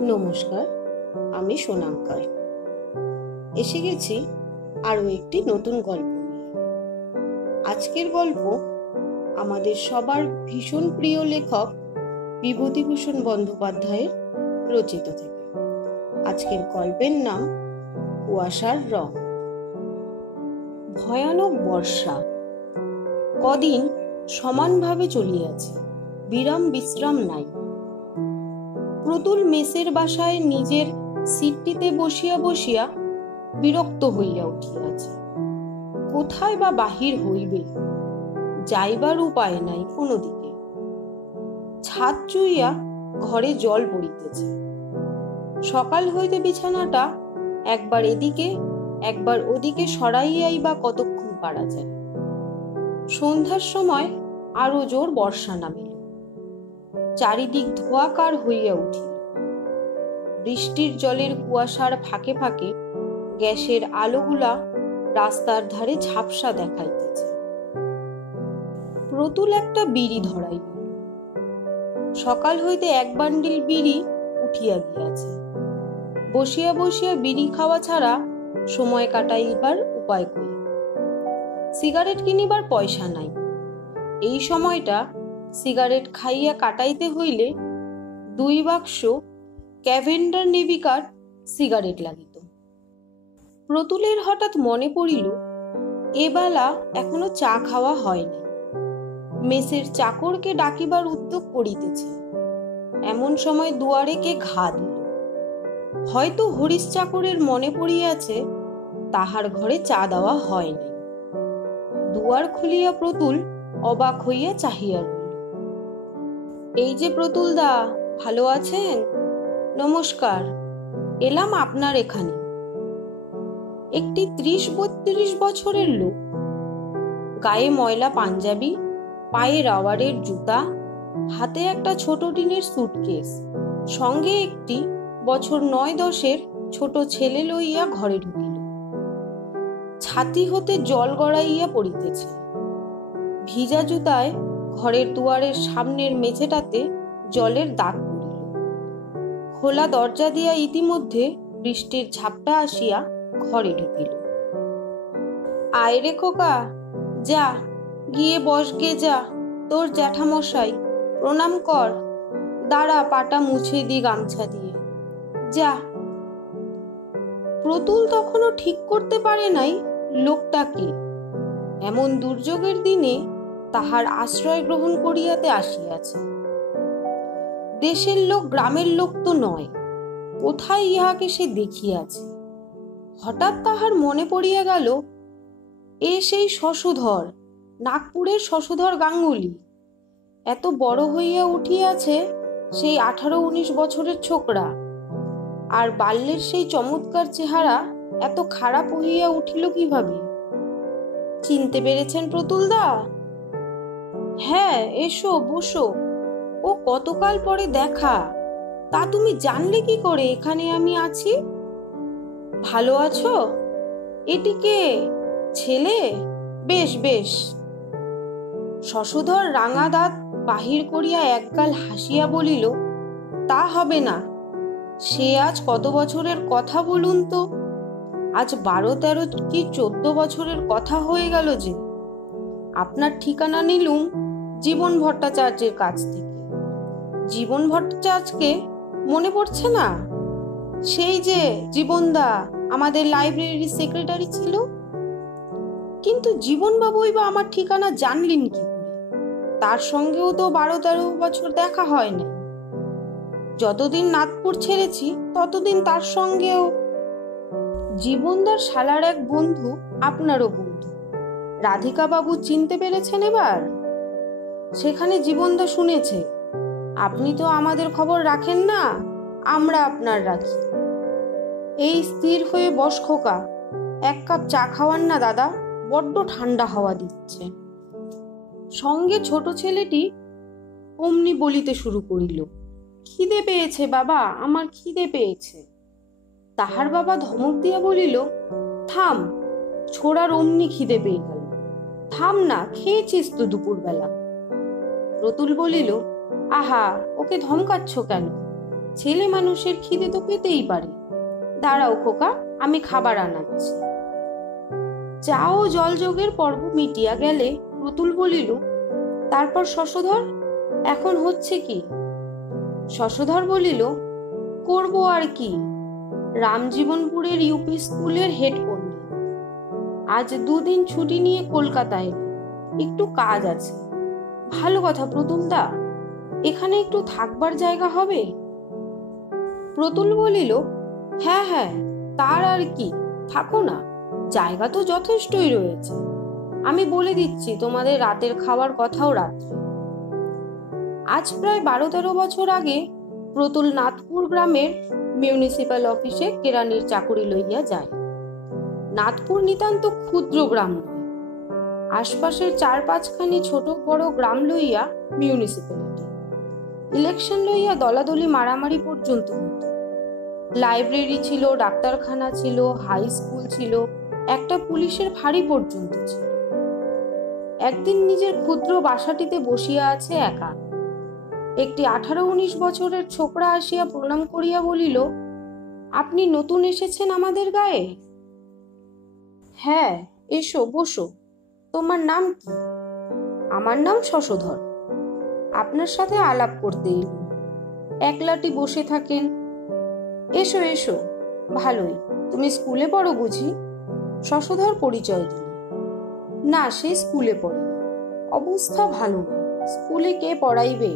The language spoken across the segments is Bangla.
নমস্কার, আমি সোনাঙ্কার এসে গেছি আরও একটি নতুন গল্প নিয়ে। আজকের গল্প আমাদের সবার ভীষণ প্রিয় লেখক বিভূতিভূষণ বন্দ্যোপাধ্যায়ের রচিত থেকে। আজকের গল্পের নাম কুয়াশার রং। ভয়ানক বর্ষা কদিন সমানভাবে চলিয়াছে, বিরাম বিশ্রাম নাই। প্রতুল মেসের বাসায় নিজের সিটটিতে বসিয়া বসিয়া বিরক্ত হইয়া উঠিয়াছে। কোথায় বা বাহির হইবে, যাইবার উপায় নাই কোনো দিকে। ছাদ চুইয়া ঘরে জল পড়িতেছে। সকাল হইতে বিছানাটা একবার এদিকে একবার ওদিকে সরাইয়াই বা কতক্ষণ পারা যায়। সন্ধ্যার সময় আরো জোর বর্ষা নামিল। চারিদিক ধোঁয়াকার হইয়া উঠিল। বৃষ্টির জলের কুয়াশার ফাঁকে ফাঁকে গ্যাসের আলোগুলা রাস্তার ধারে ঝাপসা দেখাইতেছে। প্রতুল একটা বিড়ি ধরাইল। সকাল হইতে এক বান্ডিল বিড়ি উঠিয়া গিয়াছে। বসিয়া বসিয়া বিড়ি খাওয়া ছাড়া সময় কাটাইবার উপায় কই। সিগারেট কিনিবার পয়সা নাই। এই সময়টা সিগারেট খাইয়া কাটাইতে হইলে 2 বাক্স ক্যাভেন্ডার নেভিকার সিগারেট লাগিত। প্রতুলের হঠাৎ মনে পড়িল, এবেলা এখনো চা খাওয়া হয়নি। মেসের চাকরকে ডাকিবার উদ্যোগ করিতেছে। এমন সময় দুয়ারে কে ঘা দিল। হয়তো হরিশ চাকরের মনে পড়িয়াছে তাহার ঘরে চা দেওয়া হয়নি। দুয়ার খুলিয়া প্রতুল অবাক হইয়া চাহিয়া রইল। এই যে প্রতুল দা, ভালো আছেন? নমস্কার, এলাম আপনার এখানে। একটি 30-32 বছরের লোক, গায়ে ময়লা পাঞ্জাবি, পায়ে রাবারের জুতা, হাতে একটা ছোট টিনের সুটকেস, সঙ্গে একটি বছর 9-10-এর ছোট ছেলে লইয়া ঘরে ঢুকিল। ছাতি হতে জল গড়াইয়া পড়িতেছে। ভিজা জুতায় ঘরের দুয়ারের সামনের মেঝেটাতে জলের দাগ পড়িল। খোলা দরজা দিয়া ইতিমধ্যে বৃষ্টির ঝাপটা আসিয়া ঘরে ঢুকিল। আয় রে খোকা, যা গিয়ে বসগে, যা, তোর জ্যাঠামশাই প্রণাম কর। দাঁড়া, পাটা মুছে দি গামছা দিয়ে, যা। প্রতুল তখনও ঠিক করতে পারে নাই লোকটাকে। এমন দুর্যোগের দিনে তাহার আশ্রয় গ্রহণ করিয়াতে আসিয়াছে। দেশের লোক, গ্রামের লোক তো নয়। কোথায় ইহাকে সে দেখিয়াছে। হঠাৎ তাহার মনে পড়িয়া গেল, এ সেই শশধর, নাগপুরের শশধর গাঙ্গুলি। এত বড় হইয়া উঠিয়াছে সেই 18-19 বছরের ছোকরা। আর বাল্যের সেই চমৎকার চেহারা এত খারাপ হইয়া উঠিল কিভাবে? চিনতে পেরেছেন প্রতুল দা? হ্যাঁ, এসো, বসো। ও কতকাল পরে দেখা। তা তুমি জানলে কি করে এখানে আমি আছি? ভালো আছো? এটি কে? ছেলে? বেশ বেশ। শশধর রাঙা দাঁত বাহির করিয়া একগাল হাসিয়া বলিল, তা হবে না। সে আজ কত বছরের কথা বলুন তো? আজ 12-13 কি 14 বছরের কথা হয়ে গেল যে। আপনার ঠিকানা নিলুম জীবন ভট্টাচার্যের কাছ থেকে। জীবন ভট্টাচার্যকে মনে পড়ছে না? সেই যে জীবনদা আমাদের লাইব্রেরির সেক্রেটারি ছিল। কিন্তু জীবনবাবুই বা আমার ঠিকানা জানলেন কি করে? তার সঙ্গেও তো 12-13 বছর দেখা হয় না। যতদিন নাগপুর ছেড়েছি ততদিন তার সঙ্গেও। জীবনদার শালার এক বন্ধু, আপনারও বন্ধু, রাধিকা বাবু চিনতে পেরেছেন এবার? সেখানে জীবনদা শুনেছে। আপনি তো আমাদের খবর রাখেন না, আমরা আপনার রাখি। এই স্থির হয়ে বস খোকা, 1 কাপ চা খাওয়ান না দাদা, বড্ড ঠান্ডা হাওয়া দিচ্ছে। সঙ্গে ছোট ছেলেটি অমনি বলিতে শুরু করিল, খিদে পেয়েছে বাবা, আমার খিদে পেয়েছে। তাহার বাবা ধমক দিয়া বলিল, থাম, ছোড়ার অমনি খিদে পেয়ে গেল। থাম না, খেয়েছিস তো দুপুরবেলা। প্রতুল বলিল, আহা, ওকে ধমকাচ্ছ কেন? ছেলে মানুষের খিদে তো পেতেই পারে। দাঁড়াও খোকা, আমি খাবার আনাচ্ছি। চা ও জলযোগের পর্ব মিটিয়া গেলে প্রতুল বলিল, তারপর শশধর, এখন হচ্ছে কি? শশধর বলিল, করব আর কি, রামজীবনপুরের ইউপি স্কুলের হেড পণ্ডিত। আজ 2 দিন ছুটি নিয়ে কলকাতায় একটু কাজ আছে। ভালো কথা প্রতুলদা, এখানে একটু থাকবার জায়গা হবে? প্রতুল বলিল, হ্যাঁ হ্যাঁ, তার আর কি, থাকো না, জায়গা তো যথেষ্টই রয়েছে। আমি বলে দিচ্ছি তোমাদের রাতের খাওয়ার কথাও রাত্রে। আজ প্রায় 12-13 বছর আগে প্রতুল নাথপুর গ্রামের মিউনিসিপ্যাল অফিসে কেরানির চাকুরি লইয়া যায়। নাথপুর নিতান্ত ক্ষুদ্র গ্রাম নয়, আশপাশের 4-5খানি ছোট বড় গ্রাম লইয়া মিউনিসিপ্যালিটি। ইলেকশন লইয়া দলাদলি মারামারি পর্যন্ত হইত। লাইব্রেরি ছিল, ডাক্তারখানা ছিল, হাই স্কুল ছিল, একটা পুলিশের ফাঁড়ি পর্যন্ত ছিল। একদিন নিজের ক্ষুদ্র বাসাটিতে বসিয়া আছে একা। একটি 18-19 বছরের ছোকরা আসিয়া প্রণাম করিয়া বলিল, আপনি নতুন এসেছেন আমাদের গায়ে? হ্যাঁ, এসো বসো। তোমার নাম কি? আমার নাম শশধর। আপনার সাথে আলাপ করতে এলুম। একলাটি বসে থাকেন। এসো এসো, ভালোই। তুমি স্কুলে পড়ো বুঝি? শশধর পরিচয় দিল। না, সে স্কুলে পড়ে, অবস্থা ভালো না। স্কুলে কে পড়াইবে?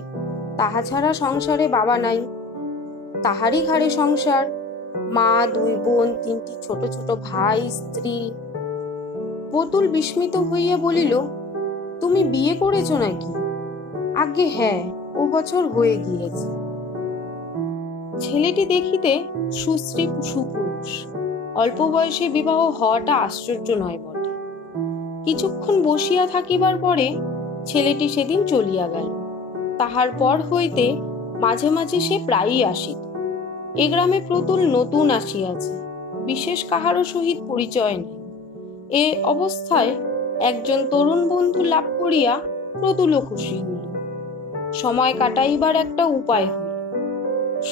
তাহা ছাড়া সংসারে বাবা নাই, তাহারই ঘাড়ে সংসার। মা, 2 বোন, 3টি ছোট ছোট ভাই, স্ত্রী। প্রতুল বিস্মিত হইয়া বলিল, তুমি বিয়ে করেছ নাকি? আজ্ঞে হ্যাঁ, ও বছর হয়ে গিয়েছে। ছেলেটি দেখিতে সুশ্রী সুপুরুষ। অল্প বয়সে বিবাহ হওয়াটা আশ্চর্য নয় বটে। কিছুক্ষণ বসিয়া থাকিবার পরে ছেলেটি সেদিন চলিয়া গেল। তাহার পর হইতে মাঝে মাঝে সে প্রায়ই আসিত। এ গ্রামে প্রতুল নতুন আসিয়াছে, বিশেষ কাহারও সহিত পরিচয় নেই। এ অবস্থায় একজন তরুণ বন্ধু লাভ করিয়া প্রতুলও খুশি হইল। সময় কাটাইবার একটা উপায় হইল।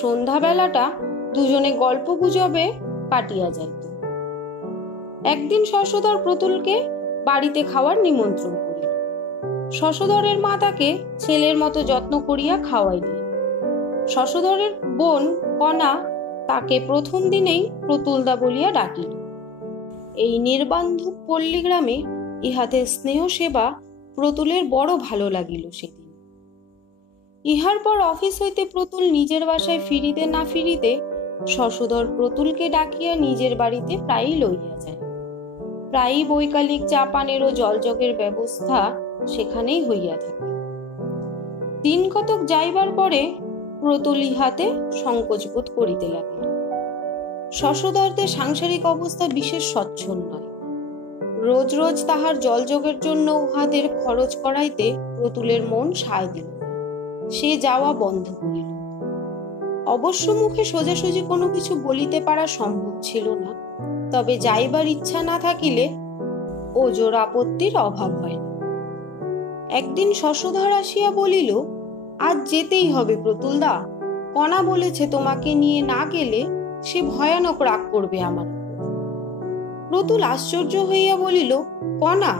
সন্ধ্যাবেলাটা দুজনে গল্প গুজবে কাটিয়া যাইত। একদিন শশধর প্রতুলকে বাড়িতে খাওয়ার নিমন্ত্রণ করিল। শশধরের মা তাকে ছেলের মতো যত্ন করিয়া খাওয়াইলেন। শশধরের বোন কণা তাকে প্রথম দিনেই প্রতুলদা বলিয়া ডাকিল। এই নির্বান্ধব পল্লী গ্রামে ইহাতে স্নেহ সেবা প্রতুলের বড় ভালো লাগিল সেদিন। ইহার পর অফিস হইতে প্রতুল নিজের বাসায় ফিরিতে না ফিরিতে শশধর প্রতুলকে ডাকিয়া নিজের বাড়িতে প্রায়ই লইয়া যায়। প্রায়ই বৈকালিক চা পানের ও জলযোগের ব্যবস্থা সেখানেই হইয়া থাকে। দিন কতক যাইবার পরে প্রতুল ইহাতে সংকোচ বোধ করিতে লাগিল। শশধরদের সাংসারিক অবস্থা বিশেষ সচ্ছল নয়। রোজ রোজ তাহার জলযোগের জন্য উহাদের খরচ করাইতে প্রতুলের মন সায় দিল। সে যাওয়া বন্ধ করিল। অবশ্য মুখে সোজাসুজি কোনো কিছু বলিতে পারা সম্ভব ছিল না, তবে যাইবার ইচ্ছা না থাকিলে ওজোর আপত্তির অভাব হয় না। একদিন শশধর আসিয়া বলিল, আজ যেতেই হবে প্রতুলদা, কণা বলেছে তোমাকে নিয়ে না গেলে সে ভয়ানক রাগ করবে আমার। প্রতুল আশ্চর্য হইয়া বলিল, কণা?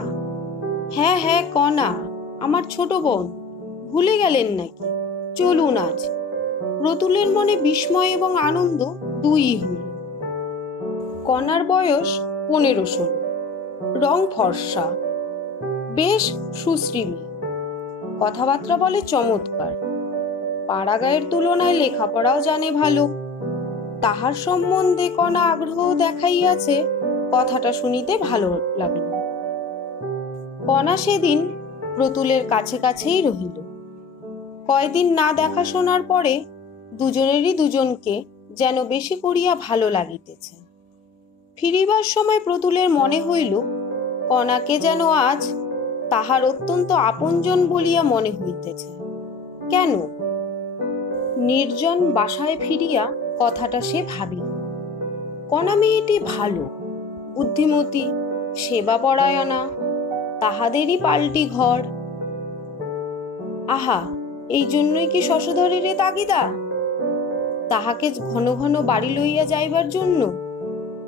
হ্যাঁ হ্যাঁ, কণা, আমার ছোট বোন। ভুলে গেলেন নাকি? চলুন আজ। প্রতুলের মনে বিস্ময় এবং আনন্দ দুই হইল। কণার বয়স 15-16, রং ফর্সা, বেশ সুশ্রী মেয়ে, কথাবার্তা বলে চমৎকার, পাড়াগাঁয়ের তুলনায় লেখাপড়াও জানে ভালো। তাহার সম্বন্ধে কণা আগ্রহ দেখাইয়াছে, কথাটা শুনিতে ভালো লাগলো। কণা সেদিন প্রতুলের কাছে কাছেই রহিল। কয়দিন না দেখা শোনার পরে দুজনেরই দুজনকে যেন বেশি করিয়া ভালো লাগিতেছে। ফিরিবার সময় প্রতুলের মনে হইল কণাকে যেন আজ তাহার অত্যন্ত আপনজন বলিয়া মনে হইতেছে। কেন? নির্জন বাসায় ফিরিয়া কথাটা সে ভাবিল। কণা মেয়েটি ভালো, বুদ্ধিমতী, সেবা পরায়ণা, তাহাদেরই পাল্টি ঘর। আহা, এই জন্যই কি শশধরের তাগিদা? তাহাকে ঘন ঘন বাড়ি লইয়া যাইবার জন্য?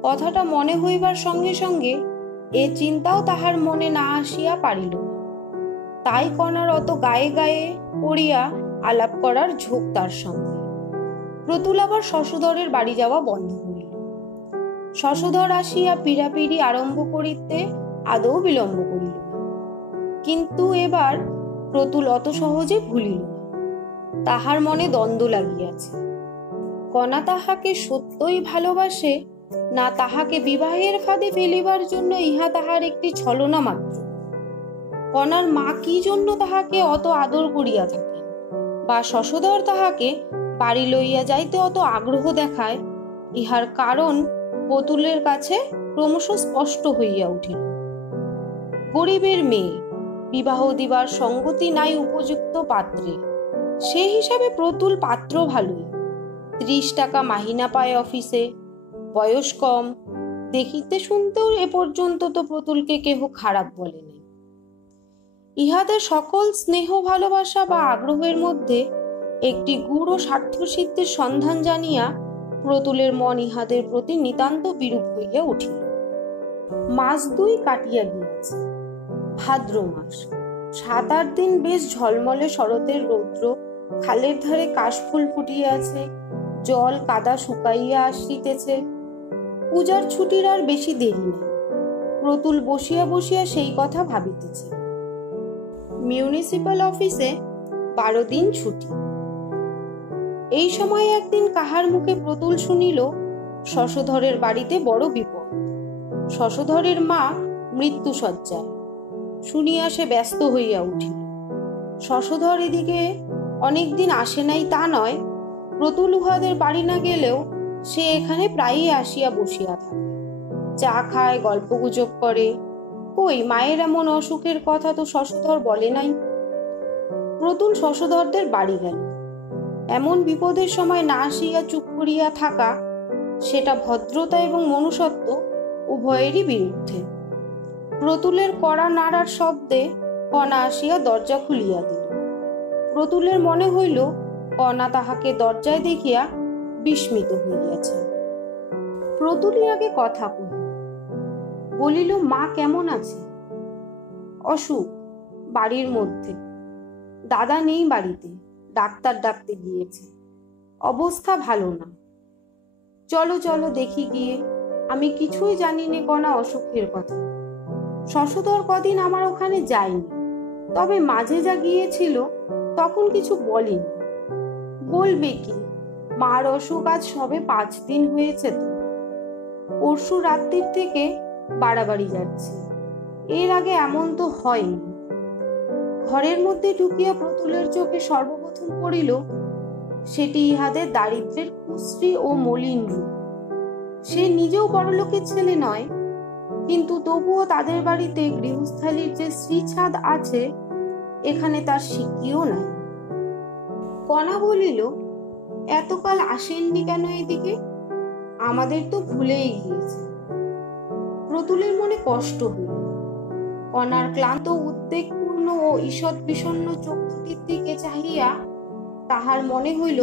কথাটা মনে হইবার সঙ্গে সঙ্গে এ চিন্তাও তাহার মনে না আসিয়া পারিল না। তাই কণার অত গায়ে গায়ে পড়িয়া আলাপ করার ঝোঁক তার সঙ্গে। প্রতুল আবার শশধরের বাড়ি যাওয়া বন্ধ করিল। শশধর আসিয়া পীড়াপিড়ি আরম্ভ করিতে আদৌ বিলম্ব করিল না। কিন্তু এবার প্রতুল অত সহজে ভুলিল না। তাহার মনে দ্বন্দ্ব লাগিয়াছে। কণা তাহাকে সত্যই ভালোবাসে, না তাহাকে বিবাহের ফাঁদে ফেলিবার জন্য ইহা তাহার একটি ছলনা মাত্র? কণার মা কি জন্য তাহাকে অত আদর করিয়া থাকেন, বা শশধর তাহাকে বাড়ি লইয়া যাইতে অত আগ্রহ দেখায়, ইহার কারণ প্রতুলের কাছে ক্রমশ স্পষ্ট হইয়া উঠিল। গরিবের মেয়ে, বিবাহ দিবার সঙ্গতি নাই উপযুক্ত পাত্রে। সে হিসাবে প্রতুল পাত্র ভালোই। 30 টাকা মাহিনা পায় অফিসে, বয়স কম, দেখিতে শুনতেও এ পর্যন্ত তো প্রতুলকে কেহ খারাপ বলে নাই। ইহাদের সকল স্নেহ ভালোবাসা বা আগ্রহের মধ্যে একটি গূঢ় স্বার্থসিদ্ধির সন্ধান জানিয়া প্রতুলের মন ইহাদের প্রতি নিতান্ত বিরূপ হইয়া উঠিল। মাস 2 কাটিয়া গিয়াছে। ভাদ্র মাস। 7-8 দিন বেশ ঝলমলে শরতের রৌদ্র, খালের ধারে কাশফুল ফুটিয়াছে, জল কাদা শুকাইয়া আসিতেছে। পূজার ছুটির আর বেশি দেরি নাই। প্রতুল বসিয়া বসিয়া সেই কথা ভাবিতেছে। মিউনিসিপাল অফিসে 12 দিন ছুটি। এই সময় একদিন কাহার মুখে প্রতুল শুনিল শশধরের বাড়িতে বড় বিপদ। শশধরের মা মৃত্যুশয্যায়। শুনিয়া সে ব্যস্ত হইয়া উঠিল। শশধর এদিকে অনেকদিন আসে নাই তা নয়, প্রতুল উহাদের বাড়ি না গেলেও সে এখানে প্রায়ই আসিয়া বসিয়া থাকে, চা খায়, গল্প গুজব করে। কই, মায়ের এমন অসুখের কথা তো শশধর বলে নাই। প্রতুল শশধরদের বাড়ি গেল। এমন বিপদের সময় না আসিয়া চুপ করিয়া থাকা, সেটা ভদ্রতা এবং মনুষ্যত্ব উভয়েরই বিরুদ্ধে। প্রতুলের কড়া নাড়ার শব্দে কণা আসিয়া দরজা খুলিয়া দিল। প্রতুলের মনে হইল কণা তাহাকে দরজায় দেখিয়া বিস্মিত হইয়াছে। প্রতুলই আগে কথা কহিল। বলিল, মা কেমন আছে? অসুখ, বাড়ির মধ্যে। দাদা নেই বাড়িতে, ডাক্তার ডাকতে গিয়েছে। অবস্থা ভালো না। চলো চলো দেখি গিয়ে। আমি কিছুই জানি নে কণা অসুখের কথা। শশধর কদিন আমার ওখানে যায়নি, তবে মাঝে যা গিয়েছিল তখন কিছু বলিনি। বলবে কি, মার অসুখ আজ সবে 5 দিন হয়েছে তো। পরশু রাত্রির থেকে বাড়াবাড়ি যাচ্ছে। এর আগে এমন তো হয়নি। ঘরের মধ্যে ঢুকিয়া প্রতুলের চোখে সর্বপ্রথম পড়িল সেটি ইহাদের দারিদ্র্যের কুশ্রী ও মলিন রূপ। সে নিজেও বড়লোকের ছেলে নয়, কিন্তু তবুও তাদের বাড়িতে গৃহস্থালির যে শ্রীছাদ আছে, এখানে তার সিকিও নাই। কণা বলিল, এতকাল আসেননি কেন এদিকে? আমাদের তো ভুলেই গিয়েছে। প্রতুলের মনে কষ্ট হইল। কণার ক্লান্ত, উদ্বেগপূর্ণ ও ঈষৎ বিষণ্ণ চোখ দুটির দিকে চাহিয়া তাহার মনে হইল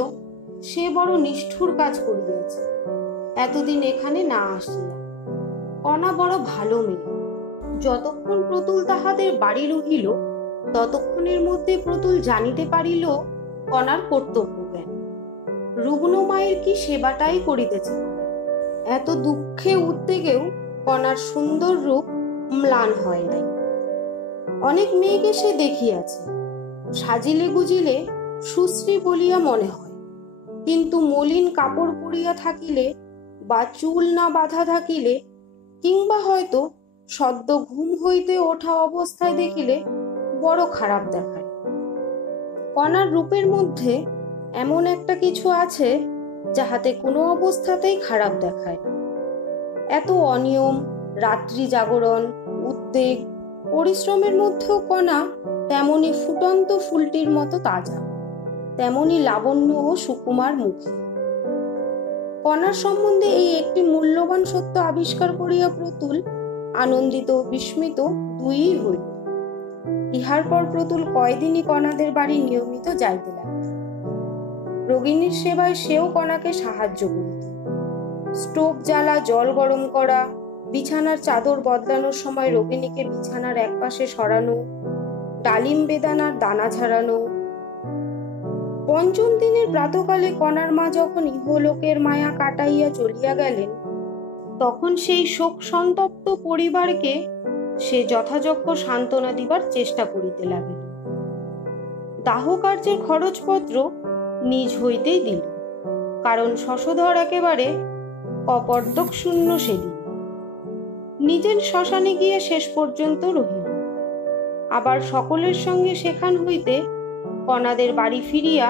সে বড় নিষ্ঠুর কাজ করিয়াছে এতদিন এখানে না আসিয়া। কণা বড় ভালো মেয়ে। যতক্ষণ প্রতুল তাহাদের বাড়ি রহিল, ততক্ষণের মধ্যে প্রতুল জানিতে পারিল কণার কর্তব্য জ্ঞান। রুগ্ন মায়ের কি সেবাটাই করিতেছে। এত দুঃখে উদ্বেগেও কণার সুন্দর রূপ ম্লান হয় নাই। অনেক মেয়েকে সে দেখিয়াছে, সাজিলে গুজিলে সুশ্রী বলিয়া মনে হয়, কিন্তু মলিন কাপড় পরিয়া থাকিলে বা চুল না বাঁধা থাকিলে, কিংবা হয়তো সদ্য ঘুম হইতে ওঠা অবস্থায় দেখিলে বড় খারাপ দেখায়। কণার রূপের মধ্যে এমন একটা কিছু আছে যাহাতে কোনো অবস্থাতেই খারাপ দেখায় না। এত অনিয়ম, রাত্রি জাগরণ, উদ্বেগ, পরিশ্রমের মধ্যেও কণা তেমনি ফুটন্ত ফুলটির মতো তাজা, তেমনি লাবণ্য ও সুকুমার মুখে। কণার সম্বন্ধে এই একটি মূল্যবান সত্য আবিষ্কার করিয়া প্রতুল আনন্দিত ও বিস্মিত দুইই হইল। ইহার পর প্রতুল কয়দিনই কণাদের বাড়ি নিয়মিত যাইতে লাগল। রোগিণীর সেবায় সেও কণাকে সাহায্য করত। স্টোভ জ্বালা, জল গরম করা, বিছানার চাদর বদলানোর সময় রোগিণীকে বিছানার একপাশে সরানো, ডালিম বেদানার দানা ছাড়ানো। পঞ্চম দিনের প্রাতকালে কণার মা যখন ইহলোকের মায়া কাটাইয়া চলিয়া গেলেন, তখন সেই শোক সন্তপ্ত পরিবারকে সে যথাযোগ্য সান্ত্বনা দিবার চেষ্টা করিতে লাগিল। দাহ কার্যের খরচপত্র নিজ হইতেই দিল, কারণ শশধর একেবারে অপর্দক শূন্য সেদিন। নিজের শ্মশানে গিয়ে শেষ পর্যন্ত রহিল। আবার সকলের সঙ্গে সেখান হইতে কণাদের বাড়ি ফিরিয়া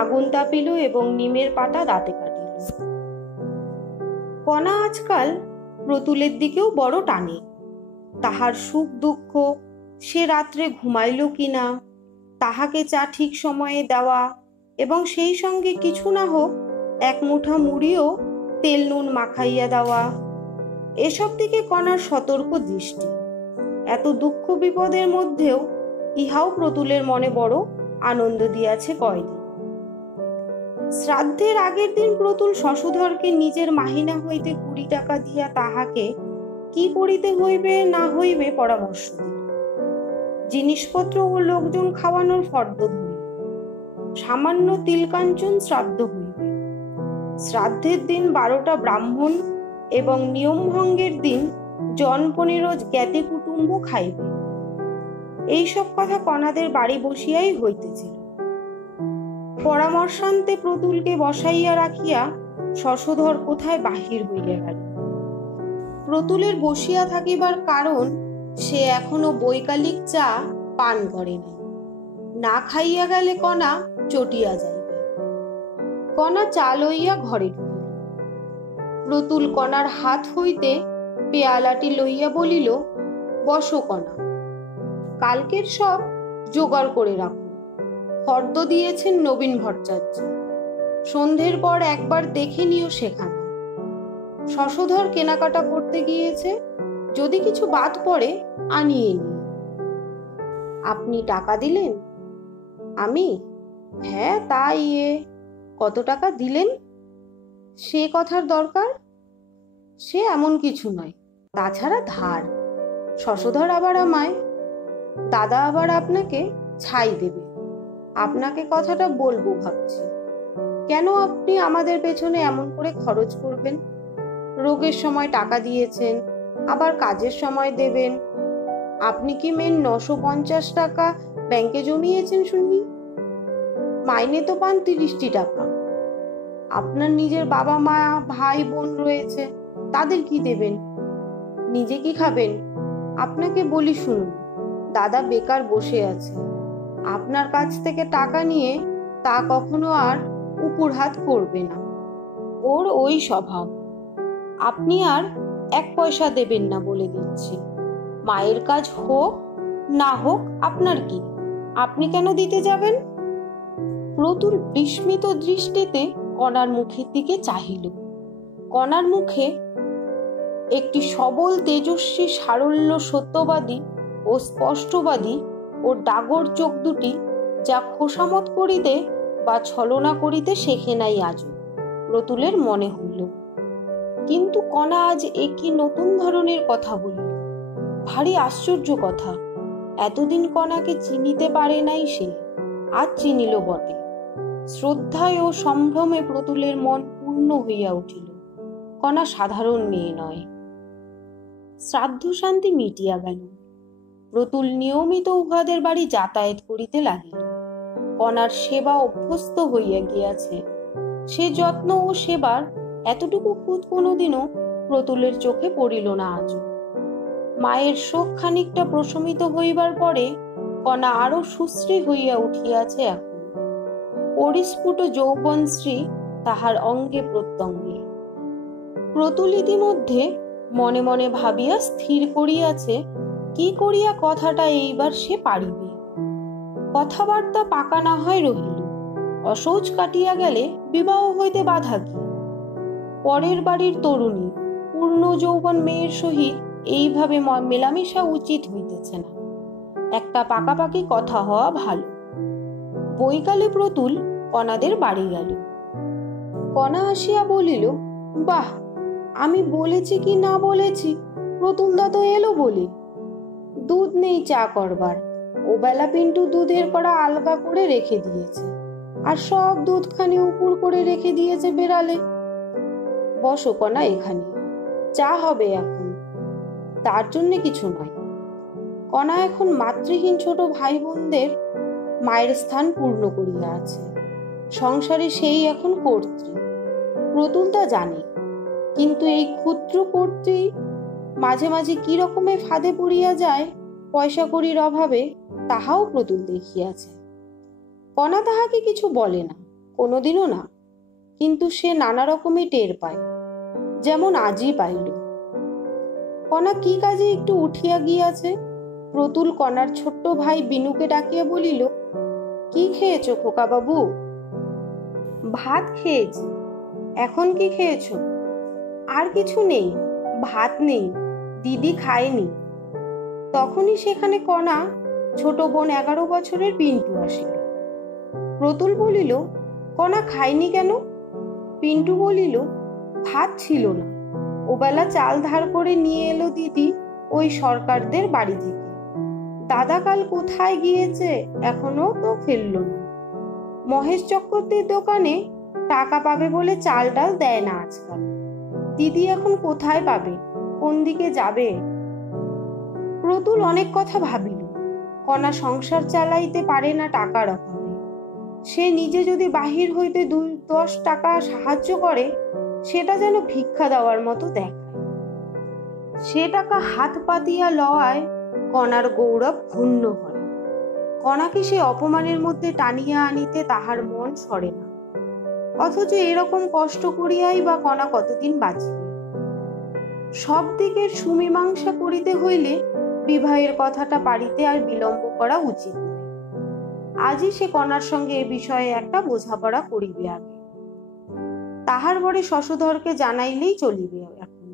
আগুন তাপিল এবং নিমের পাতা দাঁতে কাটিল। কণা আজকাল প্রতুলের দিকেও বড় টানে। তাহার সুখ দুঃখ, সে রাত্রে ঘুমাইল কিনা, তাহাকে চা ঠিক সময়ে দেওয়া এবং সেই সঙ্গে কিছু না হোক এক মুঠা মুড়িও তেল নুন মাখাইয়া দেওয়া, এসব দিকে কণার সতর্ক দৃষ্টি। এত দুঃখ বিপদের মধ্যেও ইহাও প্রতুলের মনে বড় আনন্দ দিয়াছে কয়দিন। শ্রাদ্ধের আগের দিন প্রতুল শশধরকে নিজের মাহিনা হইতে 20 টাকা দিয়া তাহাকে কি করিতে হইবে না হইবে পরামর্শ দিল। জিনিসপত্র ও লোকজন খাওয়ানোর ফর্দ ধরিল। সামান্য তিলকাঞ্চন শ্রাদ্ধ হইবে। শ্রাদ্ধের দিন 12টা ব্রাহ্মণ এবং নিয়ম ভঙ্গের দিন জন 15 জ্ঞাতি কুটুম্ব খাইবে। এইসব কথা কণাদের বাড়ি বসিয়াই হইতেছিল। পরামর্শান্তে প্রতুলকে বসাইয়া রাখিয়া শশধর কোথায় বাহির হইয়া গেল। প্রতুলের বসিয়া থাকিবার কারণ, সে এখনো বৈকালিক চা পান করে নাই। না খাইয়া গেলে কণা চটিয়া যাইবে। কণা চা লইয়া ঘরে ঢুকিল। প্রতুল কণার হাত হইতে পেয়ালাটি লইয়া বলিল, বসো কণা, কালকের সব জোগাড় করে রাখো। ফর্দ দিয়েছেন নবীন ভট্টাচার্য। সন্ধ্যের পর একবার দেখে নিও সেখানে। শশধর কেনাকাটা করতে গিয়েছে, যদি কিছু বাদ পড়ে আনিয়ে নিও। আপনি টাকা দিলেন? আমি? হ্যাঁ, তাই। কত টাকা দিলেন? সে কথার দরকার? সে এমন কিছু নয়, তাছাড়া ধার। শশধর আবার আমায়, দাদা আবার আপনাকে ছাই দেবে। আপনাকে কথাটা বলবো ভাবছি। কেন আপনি আমাদের পেছনে এমন করে খরচ করবেন? রোগের সময় টাকা দিয়েছেন, আবার কাজের সময় দেবেন। আপনি কি মেন 950 টাকা ব্যাংকে জমিয়েছেন শুনি? মাইনে তো পান 30টি টাকা। আপনার নিজের বাবা মা, ভাই বোন রয়েছে, তাদের কি দেবেন? নিজে কি খাবেন? আপনাকে বলি শুনুন, দাদা বেকার বসে আছে। আপনার কাছ থেকে টাকা নিয়ে তা কখনো আর উপর হাত করবে না। ওর ওই স্বভাব। আপনি আর 1 পয়সা দেবেন না বলে দিচ্ছি। মায়ের কাজ হোক না হোক আপনার কি? আপনি কেন দিতে যাবেন? প্রতুল বিস্মিত দৃষ্টিতে কণার মুখের দিকে চাহিল। কণার মুখে একটি সবল তেজস্বী সারল্য সত্যবাদী ও স্পষ্টবাদী ও ডাগর চোখ দুটি, যা খোসামত করিতে বা ছলনা করিতে শেখে নাই আজও, প্রতুলের মনে হইল। কিন্তু কণা আজ একই নতুন ধরনের কথা বলিল। ভারী আশ্চর্য কথা। এতদিন কণাকে চিনিতে পারে নাই সে, আজ চিনিল বটে। শ্রদ্ধায় ও সম্ভ্রমে প্রতুলের মন পূর্ণ হইয়া উঠিল। কণা সাধারণ মেয়ে নয়। শ্রাদ্ধ শান্তি মিটিয়া গেল। প্রতুল নিয়মিত উহাদের বাড়ি যাতায়াত করিতে লাগিল। কণার সেবা অভ্যস্ত হইয়া গিয়াছে। সে যত্ন ও সেবার এতটুকু খুঁত কোনোদিনও প্রতুলের চোখে পড়িল না আজও। মায়ের শোক খানিকটা প্রশমিত হইবার পরে কণা আরো সুশ্রী হইয়া উঠিয়াছে। এখন পরিস্ফুট যৌবনশ্রী তাহার অঙ্গে প্রত্যঙ্গে। প্রতুল ইতিমধ্যে মনে মনে ভাবিয়া স্থির করিয়াছে কি করিয়া কথাটা এইবার সে পারিবে। কথাবার্তা পাকা না হয় রহিল। অসৌচ কাটিয়া গেলে বিবাহ হইতে বাধা কি? পরের বাড়ির তরুণী পূর্ণ যৌবন মেয়ের সহিত এইভাবে মেলামেশা উচিত হইতেছে না। একটা পাকাপাকি কথা হওয়া ভালো। বৈকালে প্রতুল কণাদের বাড়ি গেল। কণা আসিয়া বলিল, বাহ, আমি বলেছি কি না বলেছি, প্রতুলদা তো এলো বলে। দুধ নেই চা করবার, ওবেলা পিন্টু দুধের কড়া আলগা করে রেখে দিয়েছে, আর সব দুধখানি উপর করে রেখে দিয়েছে বেড়ালে। বসো কণা, এখানে চা হবে এখন, তার জন্য কিছু নয়। কণা এখন মাতৃহীন ছোট ভাই বোনদের মায়ের স্থান পূর্ণ করিয়া আছে, সংসারে সেই এখন কর্ত্রী। প্রতুল তা জানে, কিন্তু এই ক্ষুদ্র কর্ত্রী মাঝে মাঝে কি রকমে ফাঁদে পড়িয়া যায় পয়সা কড়ির অভাবে, তাহাও প্রতুল দেখিয়াছে। কণা তাহাকে কিছু বলে না, কোনোদিনও না, কিন্তু সে নানা রকমই টের পায়, যেমন আজই পাইল। কণা কি কাজে একটু উঠিয়া গিয়াছে। প্রতুল কণার ছোট্ট ভাই বিনুকে ডাকিয়া বলিল, কি খেয়েছো খোকা বাবু? ভাত খেয়েছি। এখন কি খেয়েছো? আর কিছু নেই, ভাত নেই, দিদি খায়নি। তখনই সেখানে কণা ছোট বোন 11 বছরের পিন্টু আসিল। প্রতুল বলিল, কণা খায়নি কেন? পিন্টু বলিল, ভাত ছিল না, ওবেলা চাল ধার করে নিয়ে এলো দিদি ওই সরকারদের বাড়ি থেকে। দাদা কাল কোথায় গিয়েছে এখনো তো ফেলল না। মহেশ চক্রবর্তীর দোকানে টাকা পাবে বলে চাল ডাল দেয় না আজকাল। দিদি এখন কোথায় পাবে, কোন দিকে যাবে? প্রতুল অনেক কথা ভাবিল। কণা সংসার চালাইতে পারে না টাকার অভাবে। সে নিজে যদি বাহির হইতে 2-10 টাকা সাহায্য করে, সেটা যেন ভিক্ষা দেওয়ার মতো দেখায়। সে টাকা হাত পাতিয়া লওয়ায় কণার গৌরব ক্ষুণ্ণ হয়। কণাকে সে অপমানের মধ্যে টানিয়া আনিতে তাহার মন সরে না। অথচ এরকম কষ্ট করিয়াই বা কণা কতদিন বাঁচিবে? সব দিকের সুমীমাংসা করিতে হইলে বিবাহের কথাটা পারিতে আর বিলম্ব করা উচিত নয়। আজই সে কণার সঙ্গে এ বিষয়ে একটা বোঝাপড়া করিবে আগে। তাহার পরে শশধরকে জানাইলেই চলিবে। এখন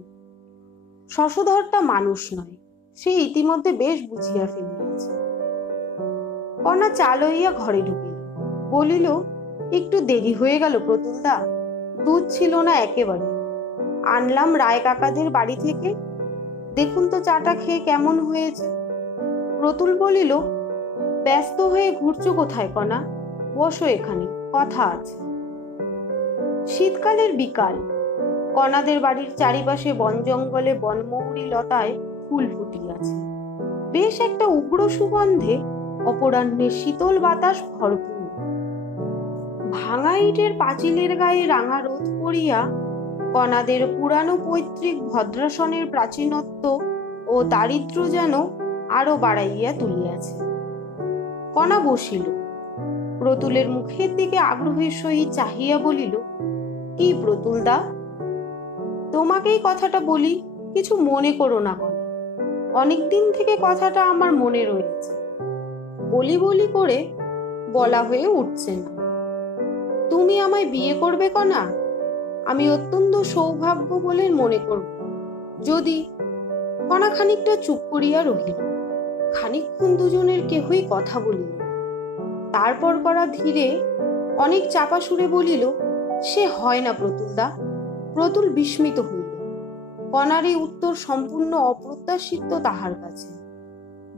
শশধরটা মানুষ নয়, সে ইতিমধ্যে বেশ বুঝিয়া ফেলিয়াছে। কণা চা লইয়া ঘরে ঢুকিল, বলিল, একটু দেরি হয়ে গেল প্রতুলদা, দুধ ছিল না একেবারে, আনলাম রায় কাকাদের বাড়ি থেকে, দেখুন তো চাটা খেয়ে কেমন হয়েছে। প্রতুল বলিল, ব্যস্ত হয়ে ঘুরছো কোথায় কণা? বসো এখানে, কথা আছে। শীতকালের বিকাল, কণাদের বাড়ির চারিপাশে বন জঙ্গলে বনমৌরি লতায় ফুল ফুটিয়াছে। বেশ একটা উগ্র সুগন্ধে অপরাহ্নের শীতল বাতাস ভরপুর। ভাঙা ইটের পাঁচিলের গায়ে রাঙা রোদ পড়িয়া কণাদের পুরানো পৈতৃক ভদ্রাসনের প্রাচীনত্ব ও দারিদ্র্য যেন আরো বাড়াইয়া তুলিয়াছে। কণা বসিল, প্রতুলের মুখের দিকে আগ্রহের সহিত চাহিয়া বলিল, কি প্রতুলদা, তোমাকেই কথাটা বলি, কিছু মনে করো না কণা, অনেকদিন থেকে কথাটা আমার মনে রয়েছে, বলি বলি করে বলা হয়ে উঠছে না। তুমি আমায় বিয়ে করবে কণা? আমি অত্যন্ত সৌভাগ্য বলে মনে করব যদি। কণা খানিকটা চুপ করিয়া রহিল। খানিকক্ষণ দুজনের কেহই কথা বলিল। তারপর কণা ধীরে অনেক চাপা সুরে বলিল, সে হয় না প্রতুলদা। প্রতুল বিস্মিত হইল। কণার এই উত্তর সম্পূর্ণ অপ্রত্যাশিত তাহার কাছে।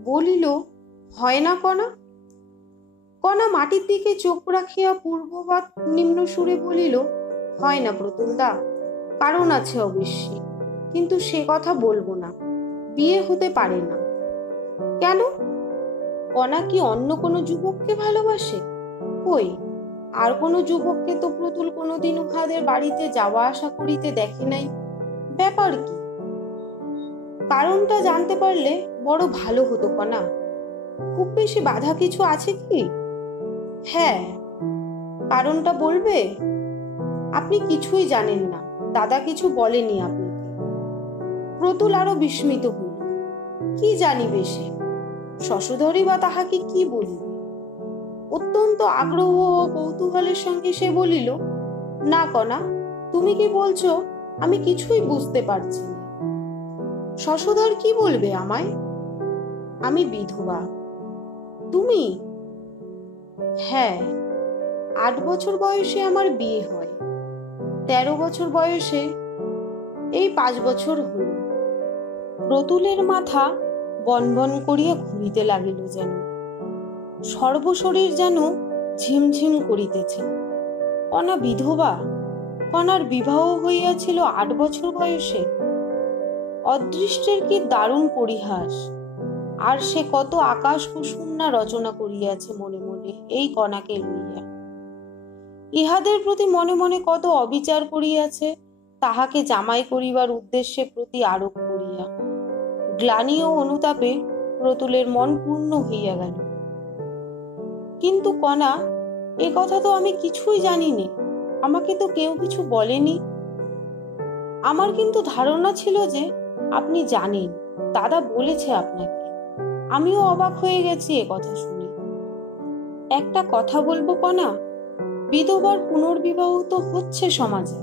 বলিল, হয় না কণা? কণা মাটির দিকে চোখ রাখিয়া পূর্ববৎ নিম্ন সুরে বলিল, হয় না প্রতুলদা, কারণ আছে অবশ্যই, কিন্তু সে কথা বলবো না। বিয়ে হতে পারে না। কেন? কণা কি অন্য কোনো যুবককে ভালোবাসে? কই, আর কোনো যুবককে তো প্রতুল কোনোদিন উহাদের বাড়িতে যাওয়া আসা করিতে দেখে নাই। ব্যাপার কি? কারণটা জানতে পারলে বড় ভালো হতো কণা। খুব বেশি বাধা কিছু আছে কি? হ্যাঁ। কারণটা বলবে? আপনি কিছুই জানেন না, দাদা কিছু বলেনি আপনাকে। প্রতুল আরো বিস্মিত হইল। কি জানিবে সে? শশধরই বা তাহাকে কি বলিবে? অত্যন্ত আগ্রহ ও কৌতূহলের সঙ্গে সে বলিল, না কণা, তুমি কি বলছো আমি কিছুই বুঝতে পারছি না। শশধর কি বলবে আমায়? আমি বিধবা। তুমি? হ্যাঁ। 8 বছর বয়সে আমার বিয়ে হয়, 13 বছর বয়সে এই 5 বছর হল। প্রতুলের মাথা বনবন করিয়া ঘুরিতে লাগিল, যেন সর্বশরীর যেন ঝিমঝিম করিতেছে। কণা বিধবা, কণার বিবাহ হইয়াছিল 8 বছর বয়সে। অদৃষ্টের কি দারুণ পরিহাস! আর সে কত আকাশ কুসুম না রচনা করিয়াছে মনে মনে এই কণাকে লইয়া। ইহাদের প্রতি মনে মনে কত অবিচার করিয়াছে, তাহাকে জামাই করিবার উদ্দেশ্যে প্রতি আরোপ করিয়া। গ্লানি ও অনুতাপে প্রতুলের মন পূর্ণ হইয়া গেল। কিন্তু কণা, এ কথা তো আমি কিছুই জানি নে, আমাকে তো কেউ কিছু বলেনি। আমার কিন্তু ধারণা ছিল যে আপনি জানেন, দাদা বলেছে আপনাকে। আমিও অবাক হয়ে গেছি এ কথা শুনে। একটা কথা বলবো কণা, বিধবার পুনর্বিবাহ তো হচ্ছে সমাজে।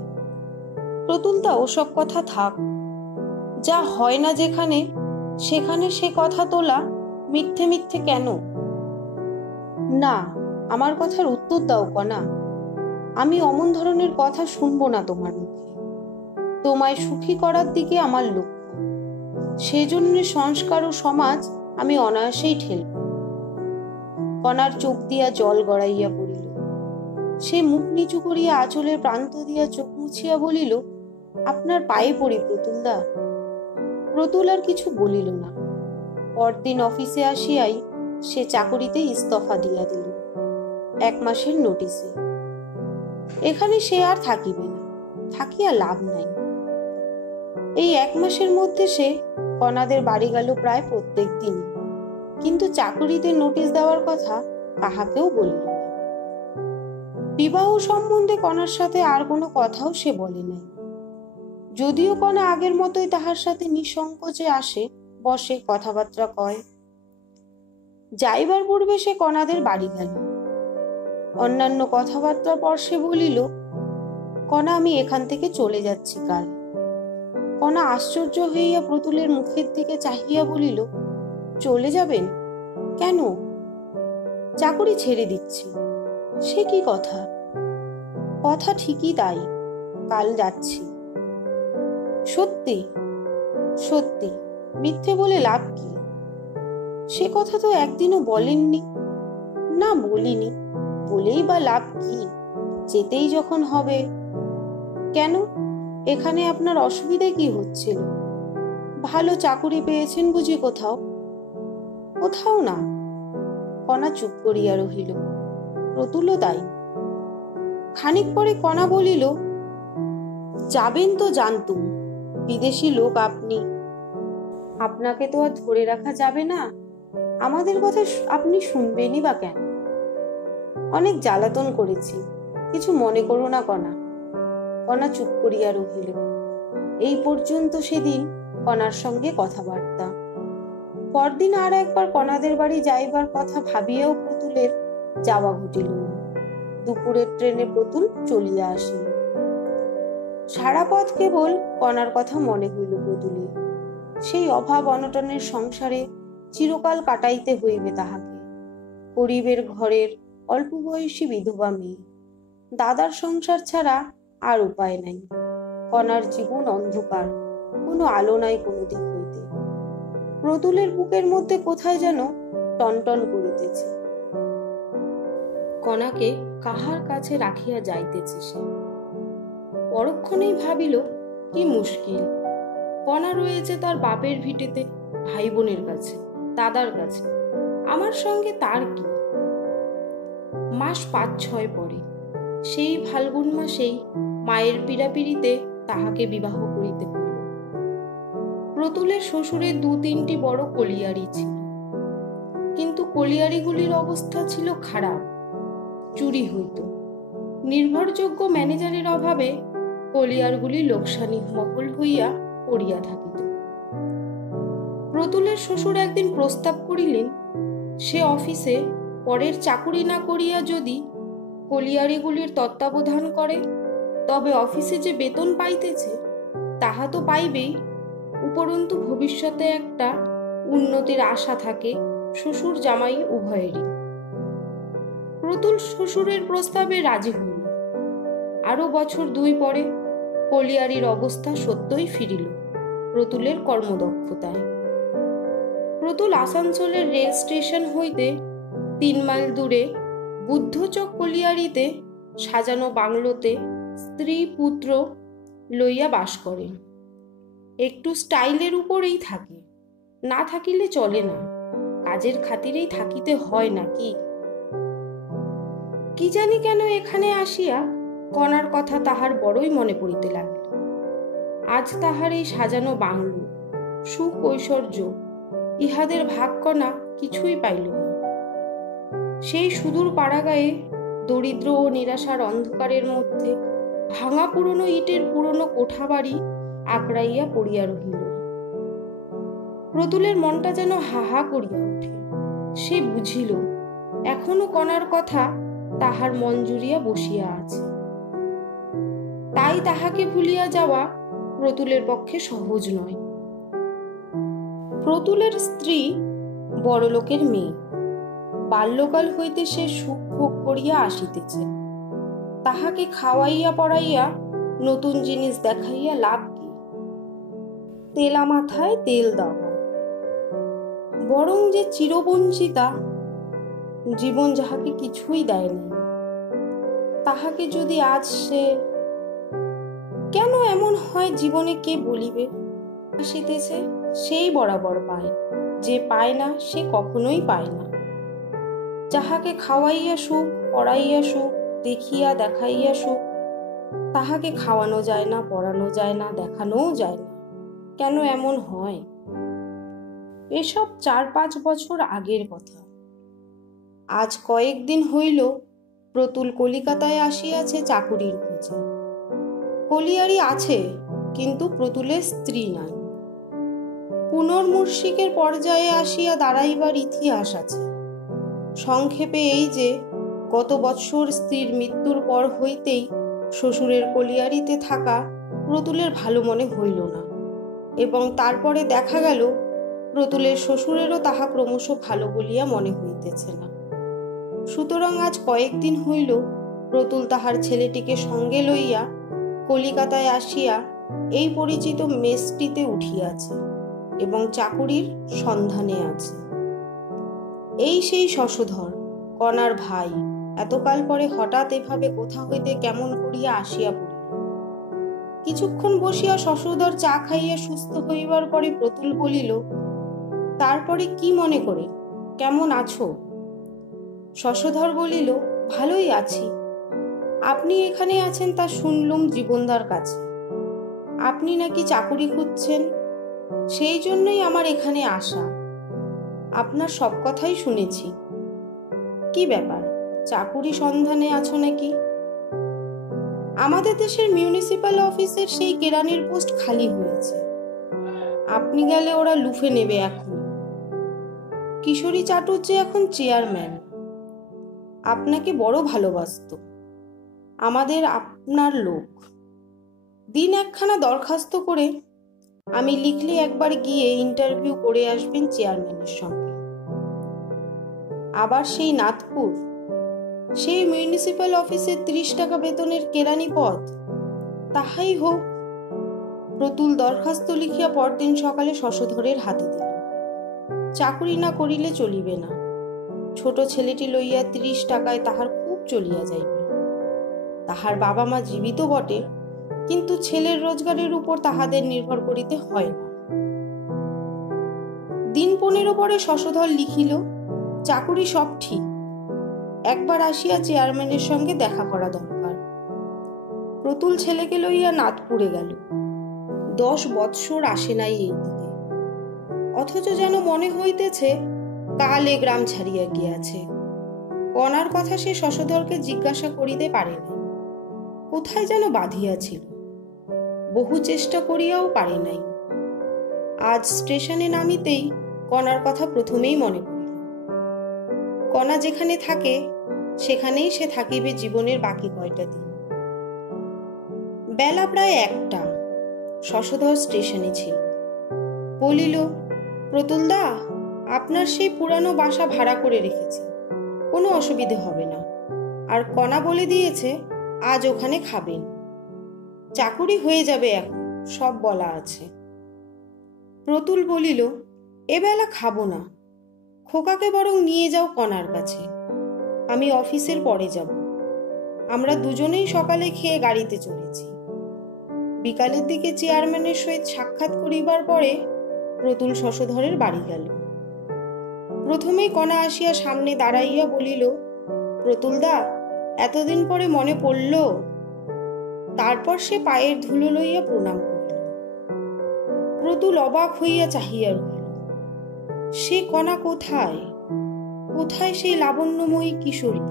প্রতুলদা, ওসব কথা থাক। যা হয় না যেখানে, সেখানে সে কথা তোলা মিথ্যে মিথ্যে কেন? না, আমার কথার উত্তর দাও কণা। আমি অমন ধরনের কথা শুনবো না তোমার মুখে। তোমায় সুখী করার দিকে আমার লক্ষ্য। সেজন্য সংস্কার ও সমাজ আমি অনায়াসেই ঠেলব। কণার চোখ দিয়া জল গড়াইয়া পড়িল। সে মুখ নিচু করিয়া আঁচলের প্রান্ত দিয়া চোখ মুছিয়া বলিল, আপনার পায়ে পড়ি প্রতুলদা। প্রতুল আর কিছু বলিল না। পরদিন অফিসে আসিয়াই সে চাকরিতে ইস্তফা দিয়া দিল, 1 মাসের নোটিসে। এখানে সে আর থাকিবে না, থাকিয়া লাভ নাই। এই 1 মাসের মধ্যে সে কণাদের বাড়ি গেল প্রায় প্রত্যেক দিন, কিন্তু চাকরিতে নোটিশ দেওয়ার কথা কাহাকেও বলিল না। বিবাহ সম্বন্ধে কণার সাথে আর কোনো কথাও সে বলে নাই। যদিও কণা আগের মতোই তাহার সাথে নিঃসংকোচে আসে, বসে, কথাবার্তা কয়। যাইবার পূর্বে সে কণাদের বাড়ি গেল। অন্যান্য কথাবার্তার পর সে বলিল, কণা, আমি এখান থেকে চলে যাচ্ছি কাল। কণা আশ্চর্য হইয়া প্রতুলের মুখের দিকে চাহিয়া বলিল, চলে যাবেন? কেন? চাকরি ছেড়ে দিচ্ছি। সে কি কথা? কথা ঠিকই তাই, কাল যাচ্ছি। সত্যি? সত্যি, মিথ্যে বলে লাভ কি? সে কথা তো একদিনও বলেননি। না, বলিনি, বলেই বা লাভ কি? যেতেই যখন হবে। কেন, এখানে আপনার অসুবিধে কি হচ্ছিল? ভালো চাকুরি পেয়েছেন বুঝি কোথাও? কোথাও না। কণা চুপ করিয়া রহিল। প্রতুলও তাই। খানিক পরে কণা বলিল, যাবেন তো জানতুম, বিদেশি লোক আপনি, আপনাকে তো আর ধরে রাখা যাবে না। আমাদের কথা আপনি শুনবেনই বা কেন? অনেক জ্বালাতন করেছি, কিছু মনে করো না কণা। কণা চুপ করিয়া রহিল। এই পর্যন্ত সেদিন কণার সঙ্গে কথাবার্তা। পরদিন আর একবার কণাদের বাড়ি যাইবার কথা ভাবিয়াও প্রতুলের যাওয়া ঘটিল না। দুপুরের ট্রেনে প্রতুল চলিয়া আসিল। সারা পথ কেবল কণার কথা মনে হইল প্রতুলের। সেই অভাব অনটনের সংসারে চিরকাল কাটাইতে হইবে তাহাকে। গরিবের ঘরের অল্প বয়সী বিধবা মেয়ে। দাদার সংসার ছাড়া আর উপায় নাই। কণার জীবন অন্ধকার, কোনো আলো নাই কোনো দিক হইতে। প্রতুলের বুকের মধ্যে কোথায় যেন টনটন করিতেছে। কণাকে কাহার কাছে রাখিয়া যাইতেছে সে। পরক্ষণেই ভাবিল, কি মুশকিল! কণা রয়েছে তার বাপের ভিটেতে, ভাই বোনের কাছে, দাদার কাছে। আমার সঙ্গে তার কি? মাস 5-6 পরে, সেই ফাল্গুন মাসেই মায়ের পীড়াপিড়িতে তাহাকে বিবাহ করিতে হইল। প্রতুলের শ্বশুরের 2-3টি বড় কলিয়ারি ছিল, কিন্তু কলিয়ারিগুলির অবস্থা ছিল খারাপ, চুরি হইত। নির্ভরযোগ্য ম্যানেজারের অভাবে কলিয়ারগুলি লোকসানি মহল হইয়া পড়িয়া থাকিত। প্রতুলের শ্বশুর একদিন প্রস্তাব করিলেন, সে অফিসে পরের চাকুরি না করিয়া যদি কলিয়ারিগুলির তত্ত্বাবধান করে, তবে অফিসে যে বেতন পাইতেছে তাহা তো পাইবেই, উপরন্তু ভবিষ্যতে একটা উন্নতির আশা থাকে শ্বশুর জামাই উভয়েরই। প্রতুল শ্বশুরের প্রস্তাবে রাজি হইল। আরো বছর 2 পরে কলিয়ারির অবস্থা সত্যই ফিরিল প্রতুলের কর্মদক্ষতায়। প্রতুল আসানসোলের রেল স্টেশন হইতে 3 মাইল দূরে বুদ্ধচক কলিয়ারিতে সাজানো বাংলোতে স্ত্রী পুত্র লইয়া বাস করে। একটু স্টাইলের উপরেই থাকে, না থাকিলে চলে না, কাজের খাতিরেই থাকিতে হয় নাকি। কি জানি কেন এখানে আসিয়া কণার কথা তাহার বড়ই মনে পড়িতে লাগিল। আজ তাহার এই সাজানো বাংলো, সুখ ঐশ্বর্য, ইহাদের ভাগ কণা কিছুই পাইল না। সেই সুদূর পাড়াগায়ে দরিদ্র ও নিরাশার অন্ধকারের মধ্যে ভাঙা পুরনো ইটের পুরনো কোঠা বাড়ি আকড়াইয়া পড়িয়া রহিল। প্রতুলের মনটা যেন হাহা করিয়া ওঠে। সে বুঝিল এখনো কণার কথা তাহার মন জুড়িয়া বসিয়া আছে। তাই তাহাকে ভুলিয়া যাওয়া প্রতুলের পক্ষে সহজ নয়। প্রতুলের স্ত্রী বড়লোকের মেয়ে, বাল্যকাল হইতে সে সুখ ভোগ করিয়া আসিতেছে। তাহাকে খাওয়াইয়া পড়াইয়া নতুন জিনিস দেখাইয়া লাভ কি? তেলা মাথায় তেল দেওয়া, বরং যে চিরবঞ্চিতা, জীবন যাহাকে কিছুই দেয় নাই, তাহাকে যদি আজ সে, কেন এমন হয় জীবনে কে বলিবে? আসিতেছে সেই বরাবর পায়, যে পায় না সে কখনোই পায় না। যাহাকে খাওয়াইয়া সুখ, পড়াইয়া সুখ, দেখিয়া দেখাইয়া সুখ, তাহাকে খাওয়ানো যায় না, পড়ানো যায় না, দেখানোও যায় না। কেন এমন হয়? এসব 4-5 বছর আগের কথা। আজ কয়েকদিন হইল প্রতুল কলিকাতায় আসিয়াছে চাকুরির খোঁজে। কলিয়ারি আছে, কিন্তু প্রতুলের স্ত্রী নাই। পুনর্মূর্ষিকের পর্যায়ে আসিয়া দাঁড়াইবার ইতিহাস আছে। সংক্ষেপে এই যে, গত বৎসর স্ত্রীর মৃত্যুর পর হইতেই শ্বশুরের কলিয়ারিতে থাকা প্রতুলের ভালো মনে হইল না, এবং তারপরে দেখা গেল প্রতুলের শ্বশুরেরও তাহা ক্রমশ ভালো বলিয়া মনে হইতেছে না। সুতরাং আজ কয়েকদিন হইল প্রতুল তাহার ছেলেটিকে সঙ্গে লইয়া কলিকাতায় আসিয়া এই পরিচিত মেসটিতে উঠিয়াছে এবং চাকুরির সন্ধানে আছে। এই সেই শশধর, কণার ভাই, এতকাল পরে হঠাৎ এভাবে কোথা হইতে কেমন করিয়া আসিয়া পড়িল। কিছুক্ষণ বসিয়া শশধর চা খাইয়া সুস্থ হইবার পরে প্রতুল বলিল, তারপরে কি মনে করে, কেমন আছো? শশধর বলিল, ভালোই আছি। আপনি এখানে আছেন তা শুনলুম জীবনদার কাছে। আপনি নাকি চাকুরি খুঁজছেন, সেই জন্যই আমার এখানে আসা। আপনার সব কথাই শুনেছি। কি ব্যাপার, চাকুরি সন্ধানে আছো নাকি? আমাদের দেশের মিউনিসিপ্যাল অফিসের সেই কেরানির পোস্ট খালি হয়েছে। আপনি গেলে ওরা লুফে নেবে এখন। কিশোরী চাটুর্যে এখন চেয়ারম্যান। আপনাকে বড় ভালোবাসত। আমাদের আপনার লোক। দিন একখানা দরখাস্ত করে আমি লিখলে একবার গিয়ে ইন্টারভিউ করে আসবেন চেয়ারম্যানের সঙ্গে। আবার সেই নাথপুর, সেই মিউনিসিপ্যাল অফিসের 30 টাকা বেতনের কেরানি পদ, তাহাই হোক। প্রতুল দরখাস্ত লিখিয়া পরদিন সকালে শশধরের হাতে দিল। চাকুরি না করিলে চলিবে না। ছোট ছেলেটি লইয়া 30 টাকায় তাহার খুব চলিয়া যাইবে। তাহার বাবা মা জীবিত বটে, কিন্তু ছেলের রোজগারের উপর তাহাদের নির্ভর করিতে হয় না। দিন 15 পরে শশধর লিখিল, চাকুরি সব ঠিক, একবার আসিয়া চেয়ারম্যানের সঙ্গে দেখা করা দরকার। প্রতুল ছেলেকে লইয়া নাথপুরে গেল। 10 বৎসর আসে নাই এই দিকে, অথচ যেন মনে হইতেছে কাল এ গ্রাম ছাড়িয়া গিয়াছে। কণার কথা সে শশধরকে জিজ্ঞাসা করিতে পারে নাই। কোথায় যেন বাঁধিয়াছিল, বহু চেষ্টা করিয়াও পারে নাই। আজ স্টেশনে নামিতেই কণার কথা প্রথমেই মনে পড়িল। কণা যেখানে থাকে সেখানেই সে থাকিবে জীবনের বাকি কয়টা দিন। বেলা প্রায় 1টা। শশধর স্টেশনে ছিল। বলিল, প্রতুলদা, আপনার সেই পুরানো বাসা ভাড়া করে রেখেছি, কোনো অসুবিধে হবে না। আর কণা বলে দিয়েছে আজ ওখানে খাবেন। চাকুরি হয়ে যাবে, এখন সব বলা আছে। প্রতুল বলিল, এবেলা খাবো না, খোকাকে বরং নিয়ে যাও কণার কাছে, আমি অফিসের পরে যাব। আমরা দুজনেই সকালে খেয়ে গাড়িতে চলেছি। বিকালের দিকে চেয়ারম্যানের সহিত সাক্ষাৎ করিবার পরে প্রতুল শশধরের বাড়ি গেল। প্রথমেই কণা আসিয়া সামনে দাঁড়াইয়া বলিল, প্রতুলদা, এতদিন পরে মনে পড়ল। তারপর সে পায়ের ধুলো লইয়া প্রণাম করিল। প্রতুল অবাক হইয়া চাহিয়া রহিল। সে কণা কোথায়? কোথায় সেই লাবণ্যময়ী কিশোরী?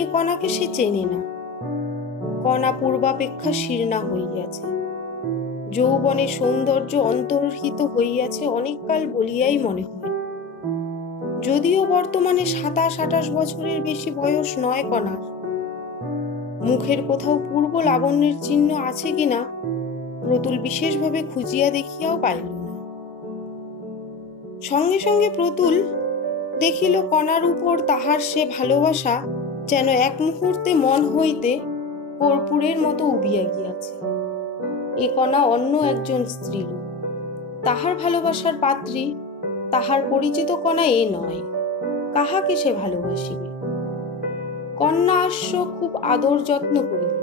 এ কণাকে সে চেনে না। কণা পূর্বাপেক্ষা শীর্ণা হইয়াছে, যৌবনে সৌন্দর্য অন্তর্হিত হইয়াছে অনেককাল বলিয়াই মনে হয়। যদিও বর্তমানে 27-28 বছরের বেশি বয়স নয় কণার। মুখের কোথাও পূর্ব লাবণ্যের চিহ্ন আছে কিনা প্রতুল বিশেষভাবে খুঁজিয়া দেখিয়াও পাইল না। সঙ্গে সঙ্গে প্রতুল দেখিল কণার উপর তাহার সে ভালোবাসা যেন এক মুহূর্তে মন হইতে কর্পূরের মতো উবিয়া গিয়াছে। এ কণা অন্য একজন স্ত্রীলোক, তাহার ভালোবাসার পাত্রী, তাহার পরিচিত কণা এ নয়। কাহাকে সে ভালোবাসিবে? কন্যা আশ্ব খুব আদর যত্ন করিল।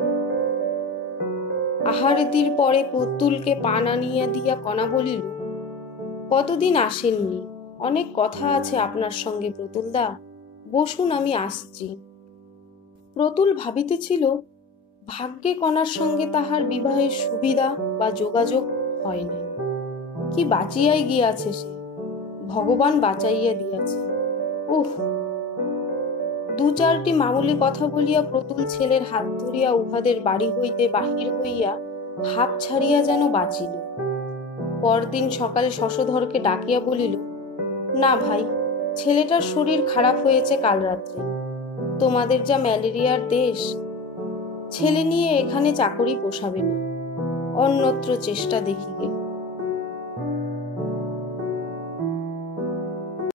আহারাদির পরে প্রতুলকে পান আনিয়া দিয়া কণা বলিল, কতদিন আসেননি, অনেক কথা আছে আপনার সঙ্গে প্রতুলদা, বসুন, আমি আসছি। প্রতুল ভাবিতেছিল, ভাগ্যে কণার সঙ্গে তাহার বিবাহের সুবিধা বা যোগাযোগ হয় নাই। কি বাঁচিয়াই গিয়াছে সে, ভগবান বাঁচাইয়া দিয়াছে। উহ! 2-4টি মামুলি কথা বলিয়া প্রতুল ছেলের হাত ধরিয়া উহাদের বাড়ি হইতে বাহির হইয়া হাঁপ ছাড়িয়া যেন বাঁচিল। পরদিন সকালে শশধরকে ডাকিয়া বলিল, না ভাই, ছেলেটার শরীর খারাপ হয়েছে কাল রাত্রে। তোমাদের যা ম্যালেরিয়ার দেশ, ছেলে নিয়ে এখানে চাকরি পোষাবে না, অন্যত্র চেষ্টা দেখি গে।